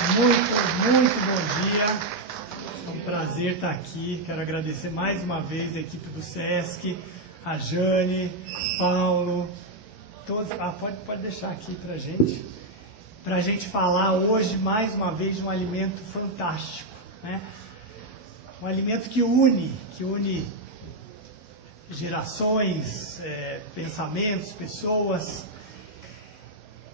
Muito bom dia. É um prazer estar aqui. Quero agradecer mais uma vez a equipe do SESC, a Jane, Paulo, todos. Pode deixar aqui para a gente falar hoje mais uma vez de um alimento fantástico, né? Um alimento que une gerações, pensamentos, pessoas.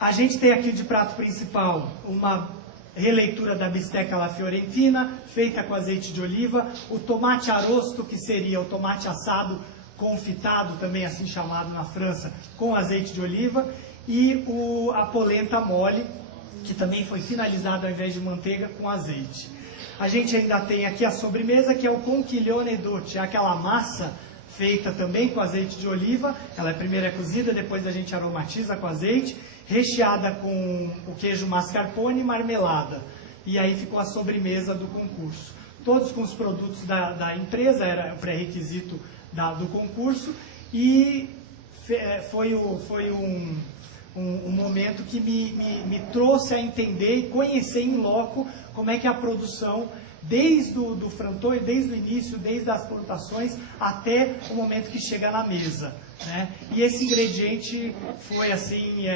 A gente tem aqui de prato principal uma releitura da bisteca alla fiorentina, feita com azeite de oliva, o tomate arrosto, que seria o tomate assado confitado, também assim chamado na França, com azeite de oliva, e a polenta mole, que também foi finalizada ao invés de manteiga com azeite. A gente ainda tem aqui a sobremesa, que é o conchiglione dolce, aquela massa feita também com azeite de oliva. Ela primeiro é cozida, depois a gente aromatiza com azeite, recheada com o queijo mascarpone e marmelada. E aí ficou a sobremesa do concurso. Todos com os produtos da empresa, era o pré-requisito do concurso, e foi um momento que me trouxe a entender e conhecer em loco como é que a produção, desde o frantoio, desde o início, desde as plantações, até o momento que chega na mesa, né? E esse ingrediente foi assim,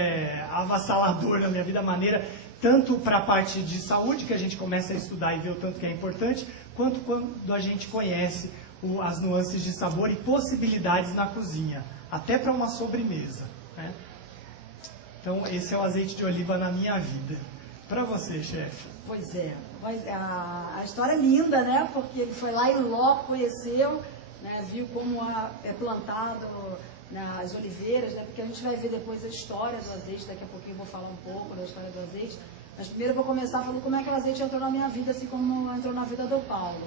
avassalador na minha vida, maneira, tanto para a parte de saúde, que a gente começa a estudar e ver o tanto que é importante, quanto quando a gente conhece as nuances de sabor e possibilidades na cozinha, até para uma sobremesa, né? Então, esse é o azeite de oliva na minha vida. Para você, chefe. Pois é. A história é linda, né? Porque ele foi lá em loco, conheceu, né? Viu como é plantado nas oliveiras, né? Porque a gente vai ver depois a história do azeite, daqui a pouquinho eu vou falar um pouco da história do azeite. Mas primeiro eu vou começar falando como é que o azeite entrou na minha vida, assim como entrou na vida do Paulo.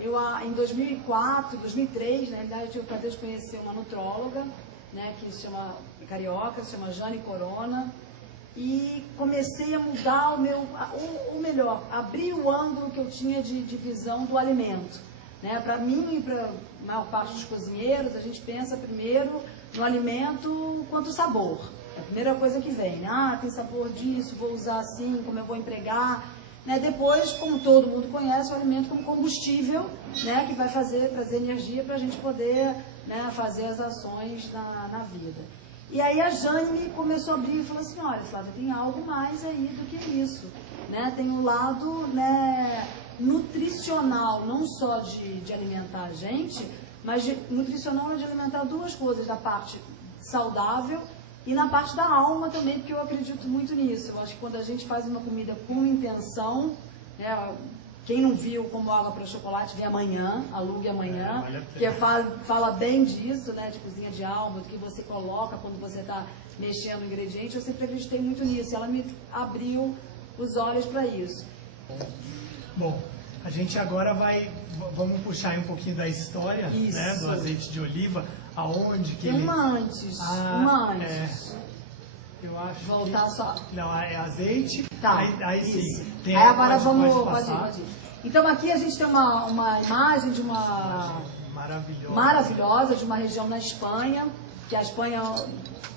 Eu, em 2004, 2003, na realidade, eu tive o prazer de conhecer uma nutróloga, né, que se chama carioca, se chama Jane Corona, e comecei a mudar melhor, abrir o ângulo que eu tinha de visão do alimento, né? Para mim e para a maior parte dos cozinheiros, a gente pensa primeiro no alimento quanto sabor. É a primeira coisa que vem, né? Tem sabor disso, vou usar assim, como eu vou empregar, né? Depois, como todo mundo conhece, o alimento como combustível, né? Que vai trazer energia para a gente poder, né, fazer as ações na vida. E aí a Jane começou a abrir e falou assim, olha, Flávia, tem algo mais aí do que isso, né? Tem um lado, né, nutricional, não só de alimentar a gente, mas nutricional é de alimentar duas coisas, da parte saudável e na parte da alma também, porque eu acredito muito nisso. Eu acho que quando a gente faz uma comida com intenção, né, quem não viu Como Água para Chocolate, vê amanhã, alugue amanhã, que fala bem disso, né, de cozinha de alma, do que você coloca quando você está mexendo no ingrediente. Eu sempre acreditei muito nisso, e ela me abriu os olhos para isso. Bom, a gente agora vamos puxar aí um pouquinho da história, né, do azeite de oliva, aonde que ele... Uma antes. Eu acho voltar que... só. Não, é azeite. Tá. Aí sim. Aí agora pode ir. Então aqui a gente tem uma imagem de uma maravilhosa de uma região na Espanha, que a Espanha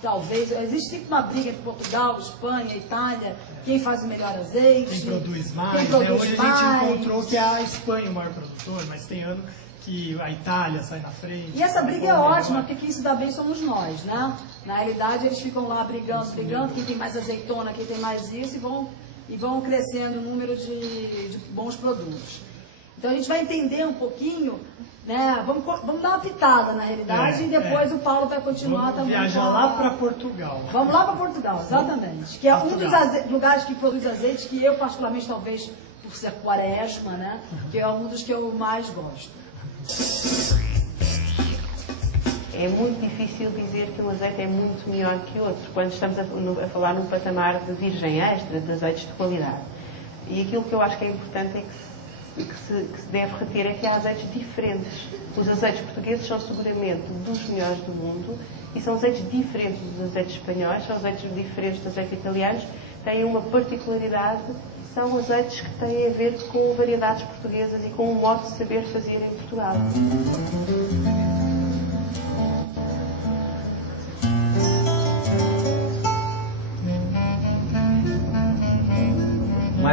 talvez existe sempre uma briga entre Portugal, Espanha, Itália, quem faz o melhor azeite, quem produz mais, né? Hoje a gente encontrou que é a Espanha o maior produtor, mas tem ano que a Itália sai na frente. E essa briga é ótima, porque quem se dá bem somos nós, né? Na realidade, eles ficam lá brigando, quem tem mais azeitona, quem tem mais isso, e vão crescendo o número de bons produtos. Então, a gente vai entender um pouquinho, né? Vamos dar uma pitada, na realidade, e depois o Paulo vai continuar também. Viajar lá para Portugal. Vamos lá para Portugal, exatamente. Que é um dos lugares que produz azeite, que eu, particularmente, talvez, por ser quaresma, né? Que é um dos que eu mais gosto. É muito difícil dizer que um azeite é muito melhor que outro, quando estamos a falar num patamar de virgem extra, de azeites de qualidade. E aquilo que eu acho que é importante é que se deve reter é que há azeites diferentes. Os azeites portugueses são seguramente dos melhores do mundo e são azeites diferentes dos azeites espanhóis, são azeites diferentes dos azeites italianos, têm uma particularidade. São azeites que têm a ver com variedades portuguesas e com o modo de saber fazer em Portugal.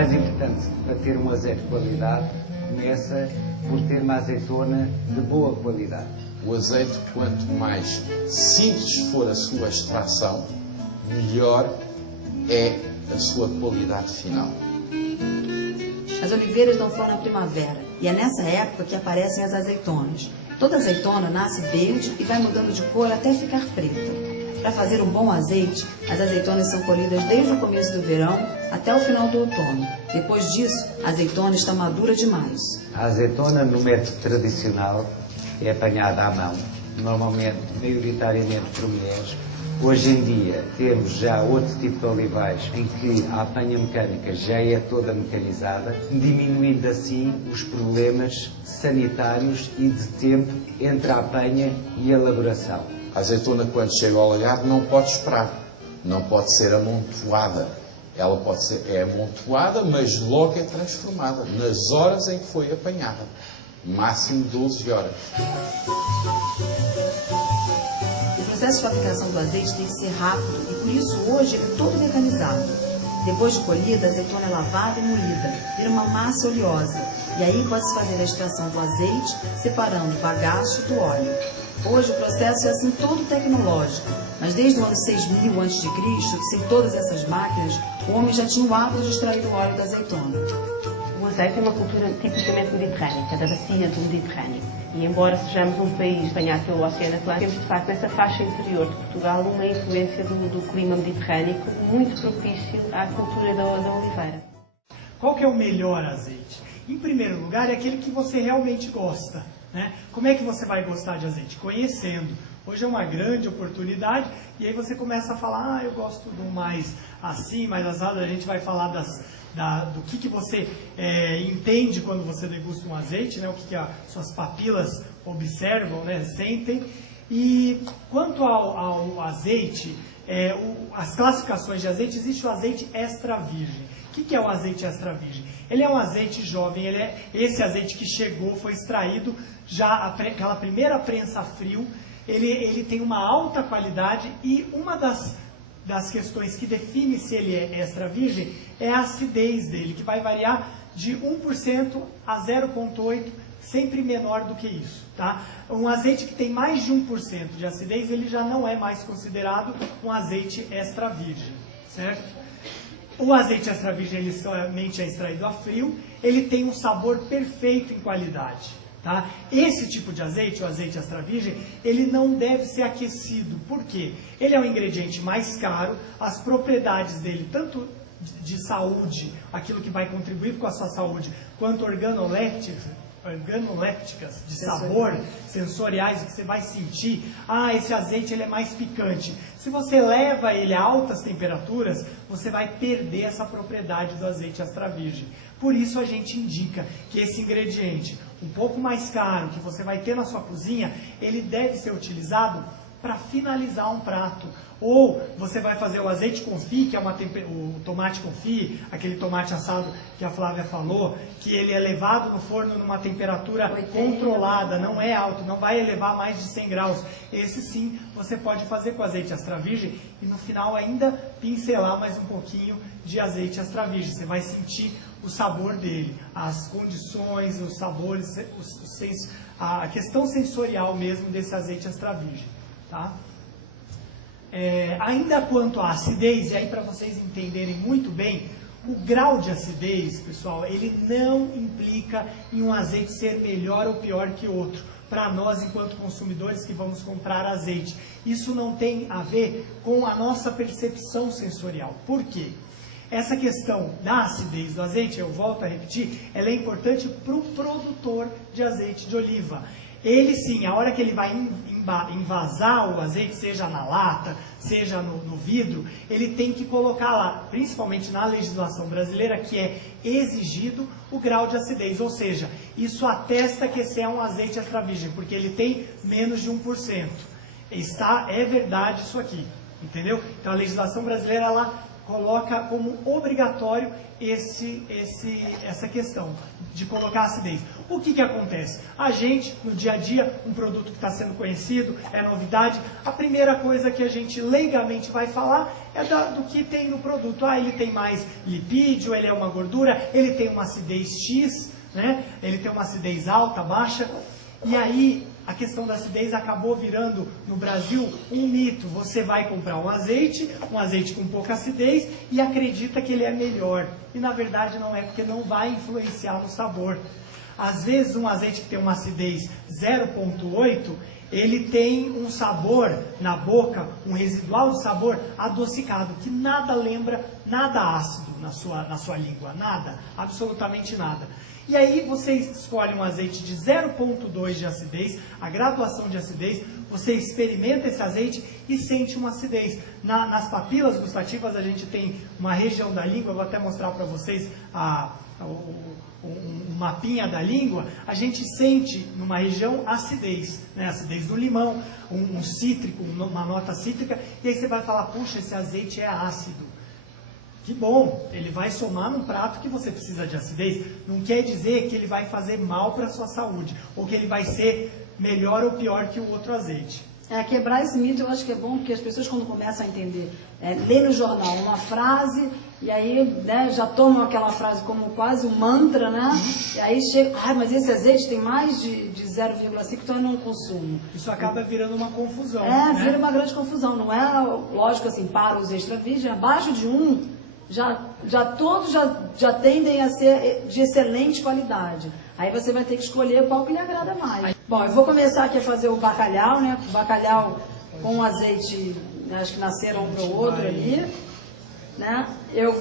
mais importante para ter um azeite de qualidade começa por ter uma azeitona de boa qualidade. O azeite, quanto mais simples for a sua extração, melhor é a sua qualidade final. As oliveiras dão flor na primavera e é nessa época que aparecem as azeitonas. Toda azeitona nasce verde e vai mudando de cor até ficar preta. Para fazer um bom azeite, as azeitonas são colhidas desde o começo do verão até o final do outono. Depois disso, a azeitona está madura demais. A azeitona, no método tradicional, é apanhada à mão, normalmente, maioritariamente por mulheres. Hoje em dia, temos já outro tipo de olivais em que a apanha mecânica já é toda mecanizada, diminuindo assim os problemas sanitários e de tempo entre a apanha e a elaboração. A azeitona, quando chega ao lagarto, não pode esperar, não pode ser amontoada. Ela pode ser amontoada, mas logo é transformada, nas horas em que foi apanhada. Máximo 12 horas. O processo de fabricação do azeite tem que ser rápido e por isso hoje ele é todo mecanizado. Depois de colhida, a azeitona é lavada e moída, vira uma massa oleosa. E aí pode-se fazer a extração do azeite, separando o bagaço do óleo. Hoje o processo é assim todo tecnológico, mas desde o ano 6000 a.C., sem todas essas máquinas, o homem já tinha o hábito de extrair o óleo da azeitona. O azeite é uma cultura tipicamente mediterrânica, da bacia do Mediterrâneo. E embora sejamos um país que tenha aqui o Oceano Atlântico, temos de facto nessa faixa interior de Portugal uma influência do clima mediterrâneo muito propício à cultura da oliveira. Qual que é o melhor azeite? Em primeiro lugar, é aquele que você realmente gosta. Né? Como é que você vai gostar de azeite? Conhecendo. Hoje é uma grande oportunidade e aí você começa a falar, eu gosto do mais assim, mais assado. A gente vai falar do que você entende quando você degusta um azeite, né? O que as suas papilas observam, né? Sentem. E quanto ao azeite, as classificações de azeite, existe o azeite extra virgem. O que é o azeite extra virgem? Ele é um azeite jovem, esse azeite que chegou, foi extraído já aquela primeira prensa a frio, ele tem uma alta qualidade e uma das questões que define se ele é extra virgem é a acidez dele, que vai variar de 1% a 0,8%, sempre menor do que isso. Tá? Um azeite que tem mais de 1% de acidez, ele já não é mais considerado um azeite extra virgem, certo? O azeite extra virgem, ele somente é extraído a frio, ele tem um sabor perfeito em qualidade. Tá? Esse tipo de azeite, o azeite extra virgem, ele não deve ser aquecido. Por quê? Ele é um ingrediente mais caro, as propriedades dele, tanto de saúde, aquilo que vai contribuir com a sua saúde, quanto organolépticas, de sabor, sensoriais, que você vai sentir, esse azeite ele é mais picante. Se você leva ele a altas temperaturas, você vai perder essa propriedade do azeite extra virgem. Por isso a gente indica que esse ingrediente, um pouco mais caro, que você vai ter na sua cozinha, ele deve ser utilizado para finalizar um prato. Ou você vai fazer o azeite confit, que é o tomate confit, aquele tomate assado que a Flávia falou, que ele é levado no forno numa temperatura controlada, não é alto, não vai elevar mais de 100 graus. Esse sim, você pode fazer com azeite extra virgem e no final ainda pincelar mais um pouquinho de azeite extra virgem. Você vai sentir o sabor dele, as condições, os sabores, a questão sensorial mesmo desse azeite extra virgem. Tá? Ainda quanto à acidez, e aí para vocês entenderem muito bem, o grau de acidez, pessoal, ele não implica em um azeite ser melhor ou pior que outro. Para nós, enquanto consumidores que vamos comprar azeite, isso não tem a ver com a nossa percepção sensorial. Por quê? Essa questão da acidez do azeite, eu volto a repetir, ela é importante para o produtor de azeite de oliva. Ele sim, a hora que ele vai envasar o azeite, seja na lata, seja no vidro, ele tem que colocar lá, principalmente na legislação brasileira, que é exigido o grau de acidez. Ou seja, isso atesta que esse é um azeite extra virgem, porque ele tem menos de 1%. É verdade isso aqui, entendeu? Então a legislação brasileira, ela coloca como obrigatório essa questão de colocar acidez. O que acontece? A gente, no dia a dia, um produto que está sendo conhecido, é novidade, a primeira coisa que a gente leigamente vai falar é do que tem no produto. Ah, ele tem mais lipídio, ele é uma gordura, ele tem uma acidez X, né? Ele tem uma acidez alta, baixa, e aí a questão da acidez acabou virando, no Brasil, um mito. Você vai comprar um azeite com pouca acidez, e acredita que ele é melhor. E na verdade não é, porque não vai influenciar no sabor. Às vezes um azeite que tem uma acidez 0,8, ele tem um sabor na boca, um residual de sabor adocicado, que nada lembra, nada ácido na sua língua, nada, absolutamente nada. E aí você escolhe um azeite de 0,2 de acidez, a graduação de acidez, você experimenta esse azeite e sente uma acidez. Nas papilas gustativas a gente tem uma região da língua, eu vou até mostrar para vocês um mapinha da língua, a gente sente numa região acidez, né? Acidez do limão, um cítrico, uma nota cítrica, e aí você vai falar, puxa, esse azeite é ácido. Que bom, ele vai somar num prato que você precisa de acidez. Não quer dizer que ele vai fazer mal para a sua saúde, ou que ele vai ser melhor ou pior que o outro azeite. Quebrar esse mito eu acho que é bom, porque as pessoas quando começam a entender, lê no jornal uma frase, e aí já tomam aquela frase como quase um mantra, né? E aí chega, mas esse azeite tem mais de 0,5, então eu não consumo. Isso acaba virando uma confusão. Vira uma grande confusão, não é? Lógico assim, para os extra virgem, abaixo de 1, todos já tendem a ser de excelente qualidade. Aí você vai ter que escolher qual que lhe agrada mais. Bom, eu vou começar aqui a fazer o bacalhau, né? O bacalhau com azeite, acho que nasceram um para o outro ali, né? Eu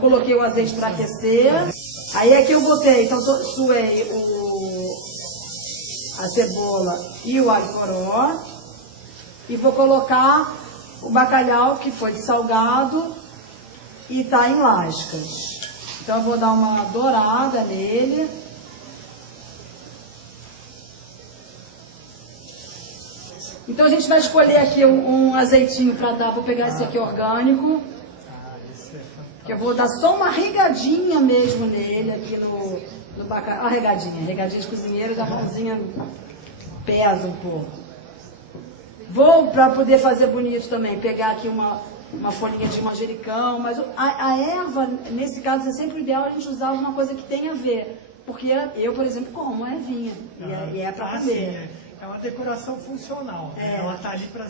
coloquei o azeite para aquecer. Aí aqui eu botei, então suei a cebola e o alho poró. E vou colocar o bacalhau que foi salgado e está em lascas. Então eu vou dar uma dourada nele. Então a gente vai escolher aqui um azeitinho para dar, vou pegar esse aqui orgânico. Que eu vou dar só uma regadinha mesmo nele, aqui no bacalhau. Regadinha de cozinheiro, da mãozinha pesa um pouco. Vou, para poder fazer bonito também, pegar aqui uma folhinha de manjericão, mas a erva, nesse caso, é sempre o ideal a gente usar alguma coisa que tenha a ver. Porque eu, por exemplo, como a ervinha, e é para comer. É uma decoração funcional, né? Ela está ali para...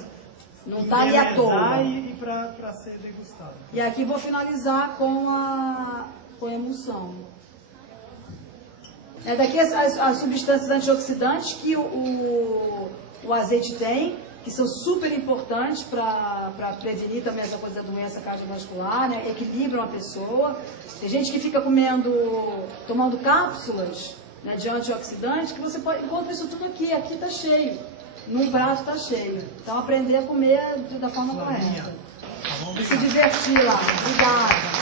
Não está ali à toa. E para ser degustada. E aqui vou finalizar com a emulsão. Daqui as substâncias antioxidantes que o azeite tem, que são super importantes para prevenir também essa coisa da doença cardiovascular, né? Equilibram a pessoa. Tem gente que fica tomando cápsulas, né, de antioxidantes, que você encontra isso tudo aqui está cheio. Num prato está cheio. Então aprender a comer da forma correta. E se divertir lá. Obrigada.